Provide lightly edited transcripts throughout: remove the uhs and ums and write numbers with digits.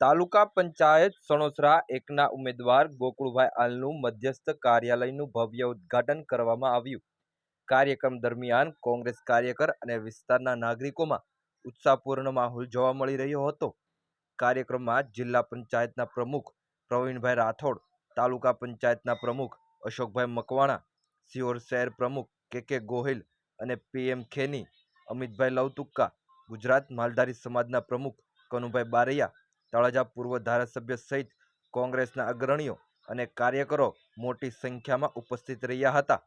તાલુકા પંચાયત સણોસરા એકના ઉમેદવાર ગોકુળભાઈ આલનું મધ્યસ્થ કાર્યાલયનું ભવ્ય ઉદ્ઘાટન કરવામાં આવ્યું। કાર્યક્રમ દરમિયાન કોંગ્રેસ કાર્યકર અને વિસ્તારના નાગરિકોમાં ઉત્સાહપૂર્ણ માહોલ જોવા મળી રહ્યો હતો। કાર્યક્રમમાં જિલ્લા પંચાયતના પ્રમુખ પ્રવીણભાઈ રાઠોડ, તાલુકા પંચાયતના પ્રમુખ અશોકભાઈ મકવાણા, સિહોર શહેર પ્રમુખ કે ગોહિલ અને પીએમ ખેની અમિતભાઈ લવતુક્કા, ગુજરાત માલધારી સમાજના પ્રમુખ કનુભાઈ બારૈયા, તળાજા પૂર્વ ધારાસભ્ય સહિત કોંગ્રેસના અગ્રણીઓ અને કાર્યકરો મોટી સંખ્યામાં ઉપસ્થિત રહ્યા હતા।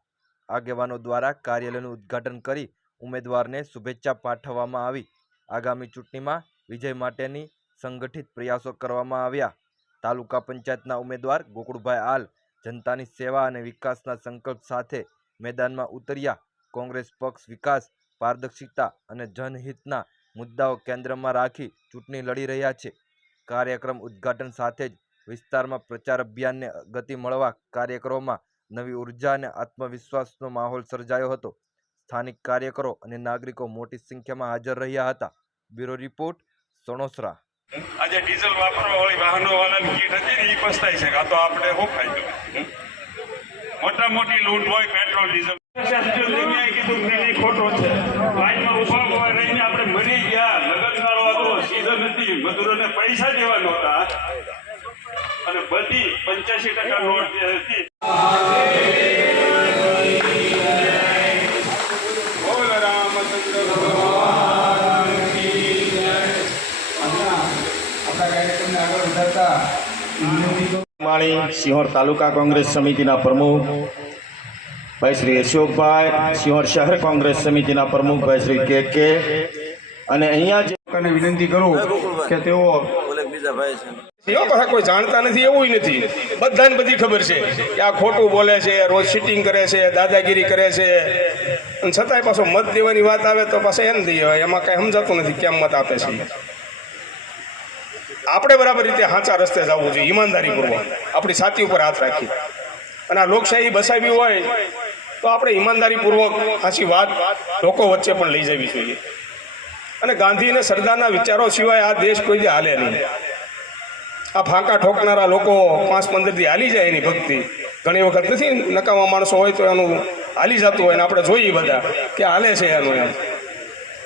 આગેવાનો દ્વારા કાર્યાલયનું ઉદ્ઘાટન કરી ઉમેદવારને શુભેચ્છા પાઠવવામાં આવી। આગામી ચૂંટણીમાં વિજય માટેની સંગઠિત પ્રયાસો કરવામાં આવ્યા। તાલુકા પંચાયતના ઉમેદવાર ગોકુળભાઈ આલ જનતાની સેવા અને વિકાસના સંકલ્પ સાથે મેદાનમાં ઉતર્યા। કોંગ્રેસ પક્ષ વિકાસ, પારદર્શિતા અને જનહિતના મુદ્દાઓ કેન્દ્રમાં રાખી ચૂંટણી લડી રહ્યા છે। કાર્યક્રમ ઉદ્ઘાટન સાથે જ વિસ્તારમાં પ્રચાર અભિયાનને ગતિ મળવા કાર્યકરોમાં નવી ઉર્જા અને આત્મવિશ્વાસનો માહોલ સર્જાયો હતો। સ્થાનિક કાર્યકરો અને નાગરિકો મોટી સંખ્યામાં હાજર રહ્યા હતા। Bureau report, Sanosara. આજે ડીઝલ વાપરવાવાળી વાહનોવાળાની કીટ હતી ને એ પસ્તાય છે આ તો આપણે શું ફાયદો? મોટા મોટી લૂંટ હોય પેટ્રોલ ડીઝલ ખોટો છે। લાઈનમાં ઉભા રહીને આપણે મરી ગયા, લગ્નગાળો હતો, સીઝન હતી, મજૂરોને પૈસા દેવા નહોતા અને બધી 85% નોટ જે હતી સિહોર તાલુકા કોંગ્રેસ સમિતિના પ્રમુખ ભાઈ શ્રી અશોકભાઈ, સિહોર શહેર કોંગ્રેસ સમિતિના પ્રમુખ ભાઈ શ્રી કે અને અહીંયા જે વિનંતી કરું કે તેઓ કોઈ જાણતા નથી એવું નથી, બધાને બધી ખબર છે કે આ ખોટું બોલે છે, રોજ સિટિંગ કરે છે, દાદાગીરી કરે છે, અને છતાંય પાછો મત દેવાની વાત આવે તો પાછા એમ થઈ હોય એમાં કઈ સમજાતું નથી કેમ મત આપે છે। આપણે બરાબર રીતે સાચા રસ્તે જવું જોઈએ, ઈમાનદારીપૂર્વક આપણી છાતી ઉપર હાથ રાખી અને આ લોકશાહી બસાવી હોય તો આપણે ઈમાનદારીપૂર્વક સાચી વાત લોકો વચ્ચે પણ લઈ જવી જોઈએ। અને ગાંધી અને સરદારના વિચારો સિવાય આ દેશ કોઈ હાલે નહીં। આ ફાંકા ઠોકનારા લોકો 5-15 દી હાલી જાય એની ભક્તિ, ઘણી વખત નથી નકામા માણસો હોય તો એનું હાલી જતું હોય ને આપણે જોઈએ બધા કે હાલે છે એનું એમ,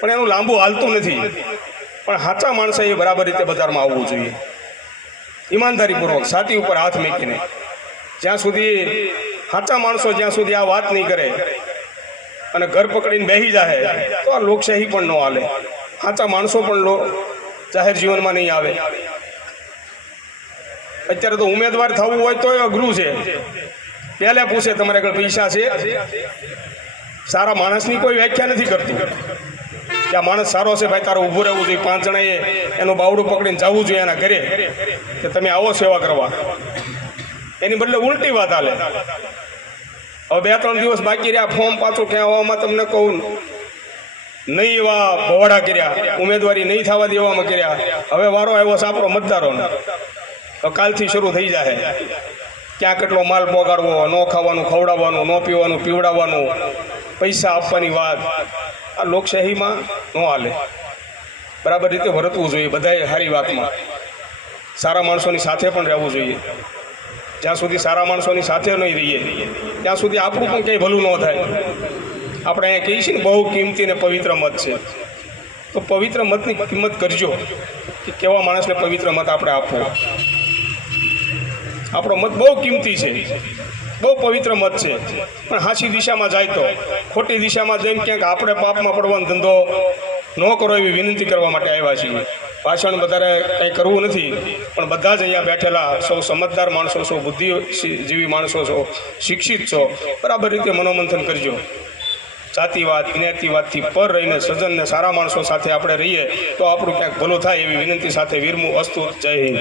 પણ એનું લાંબુ હાલતું નથી। પણ સાચા માણસે એ બરાબર રીતે બજારમાં આવવું જોઈએ, ઈમાનદારીપૂર્વક છાતી ઉપર હાથ મૂકીને। જ્યાં સુધી સાચા માણસો જ્યાં સુધી આ વાત નહીં કરે અને ઘર પકડીને બેસી જાય તો આ લોકશાહી પણ ન હાલે, સાચા માણસો પણ જાહેર જીવનમાં નહીં આવે। અત્યારે તો ઉમેદવાર થવું હોય તો અઘરું છે, પહેલા પૂછે તમારે આગળ પૈસા છે? સારા માણસની કોઈ વ્યાખ્યા નથી કરતું કે આ માણસ સારો છે ભાઈ તારે ઊભું રહેવું જોઈએ, 5 જણાએ એનું બાવડું પકડીને જવું જોઈએ એના ઘરે કે તમે આવો સેવા કરવા, એની બદલે ઉલટી વાત હાલે। હવે 2-3 દિવસ બાકી રહ્યા, ફોર્મ પાછું ક્યાં આવવામાં તમને કહું નહીં એવા ભવાડા કર્યા, ઉમેદવારી નહીં થવા દેવામાં કર્યા। હવે વારો આવ્યો છે આપણો મતદારોનો, કાલથી શરૂ થઈ જાય ક્યાં કેટલો માલ પોગાડવો, ન ખાવાનું ખવડાવવાનું, ન પીવાનું પીવડાવવાનું, પૈસા આપવાની વાત। આ લોકશાહીમાં ન હાલે, બરાબર રીતે વર્તવું જોઈએ બધાએ સારી વાતમાં, સારા માણસોની સાથે પણ રહેવું જોઈએ। જ્યાં સુધી સારા માણસોની સાથે નહીં રહીએ ત્યાં સુધી આપણું પણ કંઈ ભલું ન થાય। આપણે અહીંયા કહીએ છીએ ને બહુ કિંમતી ને પવિત્ર મત છે, તો પવિત્ર મતની કિંમત કરજો કે કેવા માણસને પવિત્ર મત આપણે આપવો। આપણો મત બહુ કિંમતી છે, બહુ પવિત્ર મત છે, પણ સાચી દિશામાં જાય તો, ખોટી દિશામાં જઈને ક્યાંક આપણે પાપમાં પડવાનો ધંધો ન કરો એવી વિનંતી કરવા માટે આવ્યા છીએ। ભાષણ વધારે કંઈ કરવું નથી, પણ બધા જ અહીંયા બેઠેલા સૌ સમજદાર માણસો છો, બુદ્ધિજીવી માણસો છો, શિક્ષિત છો, બરાબર રીતે મનોમંથન કરજો। જાતિવાદ જ્ઞાતિવાદથી પર રહીને સજ્જન ને સારા માણસો સાથે આપણે રહીએ તો આપણું ક્યાંક ભલું થાય એવી વિનંતી સાથે વિરમું અસ્તુ। જય હિન્દ।